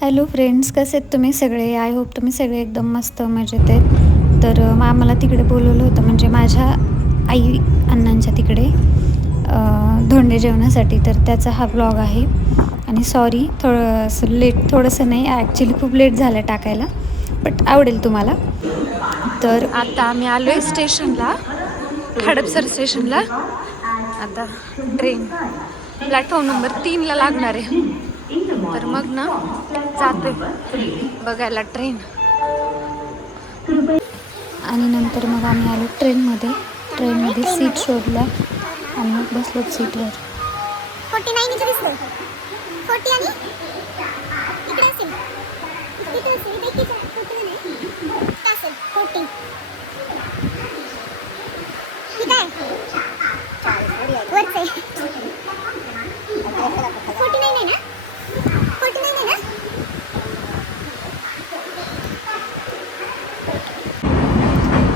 Hello friends, कसे आहेत तुम्ही सगळे? आय होप तुम्ही सगळे एकदम मस्त मजेत आहेत. तर आम्हाला तिकडे बोलवलं होतं, म्हणजे माझ्या आई अण्णांच्या तिकडे धोंडे जेवणासाठी. तर त्याचा हा ब्लॉग आहे. आणि सॉरी, थोडंसं नाही, ॲक्च्युली खूप लेट झालं टाकायला, बट आवडेल तुम्हाला. तर आता आम्ही आलो आहे स्टेशनला, हडपसर स्टेशनला. आता ट्रेन प्लॅटफॉर्म नंबर 3ला लागणार आहे. तर मग ना जातोय बघायला ट्रेन. आणि नंतर मग आम्ही आलो ट्रेनमध्ये सीट शोधल्या आणि मग बसलो सीटवर. 49 इथे दिसलं. 40 आणि इकडे असेल. इथे असेल. इथे किती 41 आहे. इथे असेल 40. इथे आहे. वरच आहे. 49 आहे ना? 49 आहे ना?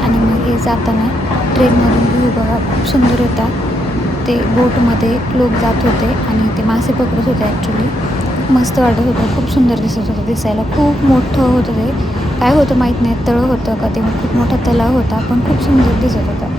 आणि मग हे जाताना ट्रेनमधून व्ह्यू बघा, खूप सुंदर होता. ते बोटमध्ये लोक जात होते आणि ते मासे पकडत होते. ॲक्च्युली खूप मस्त वाटत होतं, खूप सुंदर दिसत होतं. दिसायला खूप मोठं होतं. ते काय होतं माहीत नाही, तळं होतं का ते खूप मोठा तलाव होता, पण खूप सुंदर दिसत होता.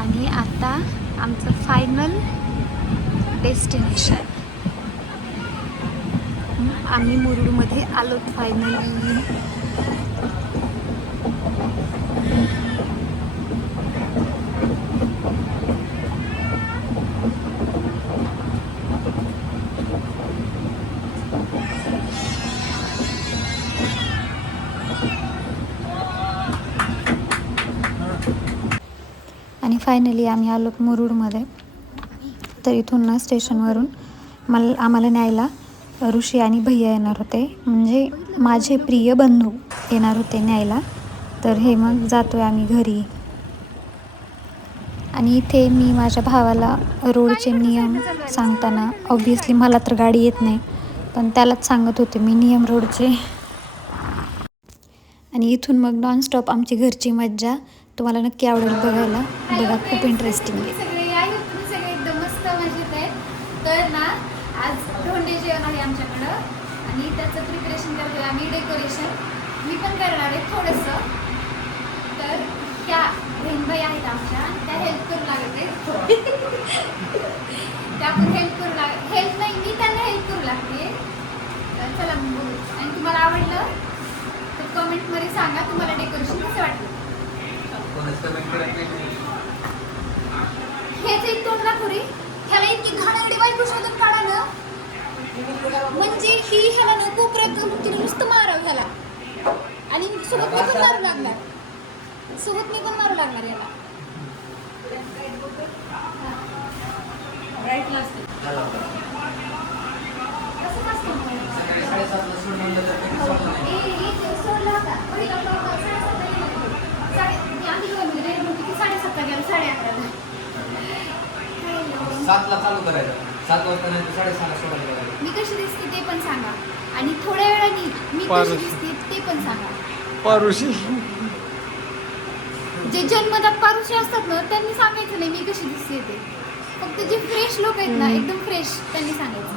आणि आता आमचं फायनल डेस्टिनेशन, आम्ही मुरुडमध्ये आलोत फायनली. आणि फायनली आम्ही आलो मुरुडमध्ये. तर इथून ना स्टेशनवरून आम्हाला न्यायला ऋषी आणि भैया येणार होते, म्हणजे माझे प्रिय बंधू येणार होते न्यायला. तर हे मग जातो आहे आम्ही घरी. आणि इथे मी माझ्या भावाला रोडचे नियम सांगताना, ऑब्व्हियसली मला तर गाडी येत नाही, पण त्यालाच सांगत होते मी नियम रोडचे. आणि इथून मग नॉनस्टॉप आमची घरची मज्जा. तुम्हाला नक्की आवडेल बघायला. बघा, खूप इंटरेस्टिंग आहे. सगळे एकदम मस्त मजेत आहेत. तर ना आज धोंडे जेवण आहे आमच्याकडं आणि त्याचं प्रिपरेशन करतोय आम्ही, डेकोरेशन मी पण करणार आहे थोडंसं. तर त्या बहीणबाई आहेत आमच्या, त्या हेल्प करू लागत आहेत. त्या पण हेल्प नाही, मी त्यांना हेल्प करू लागते. तर चला मग बघू. आणि तुम्हाला आवडलं तर कमेंटमध्ये सांगा तुम्हाला डेकोरेशन कसं वाटलं. हेच एक तोंड दाखवरी, ह्याला इतकी घाणेरडी बायको शोधून काढा ना, म्हणजे ही ह्याला न कोपऱ्यात तिने नुसतं मारावं ह्याला. आणि सोबतने पण मारू लागणार, सोबतने पण मारू लागणार याला. सोडला होता पहिला ब्लॉग 7:30 गेला 11:30. 7ला चालू करायचं, 7 वाजता नाही तर 6:30ला सोडायला लागायचं. मी कशी दिसते ते पण सांगा, आणि थोड्या वेळाने मी कशी दिसते ते पण सांगा. पारुशी जे जन्मतात पारुशी असतात ना, त्यांनी सांगायचं नाही मी कशी दिसते ते. फक्त जे फ्रेश लोक आहेत ना, एकदम फ्रेश, त्यांनी सांगायचं.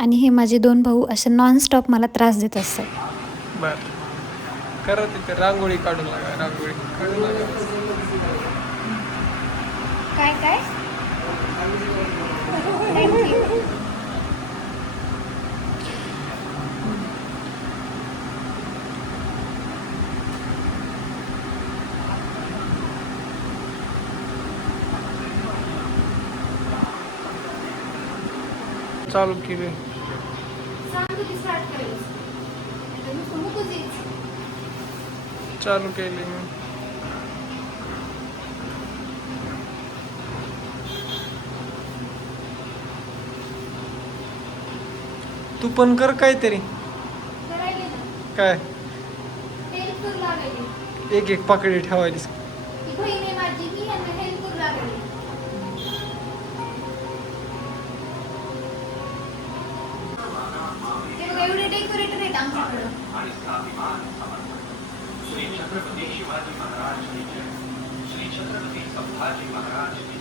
आणि हे माझे 2 भाऊ असे नॉनस्टॉप मला त्रास देत असतात. बर करा, तिथे रांगोळी काढून लागा, रांगोळी काढून लागा. काय काय थँक्यू. चालू केली. सांग कधी स्टार्ट करायचं. मी समू तुझीच. चालू केली मी. तू पण कर काहीतरी. करायले ना. काय करू लागली. एक एक पाकळी ठेवायची. ती बहीण आहे माझी की यांना हेल्प करू लागली. हे बघा एवढे डेकोरेटर आहेत आमच्याकडं. श्री छत्रपती शिवाजी महाराज की जय. श्री छत्रपती संभाजी महाराज की जय.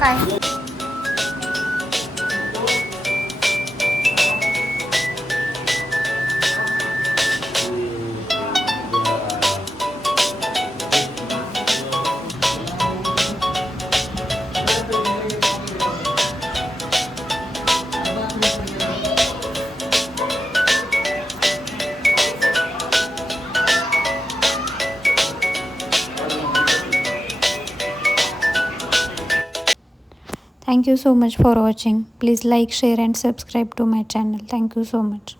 काय Thank you so much for watching. Please like, share and subscribe to my channel. Thank you so much.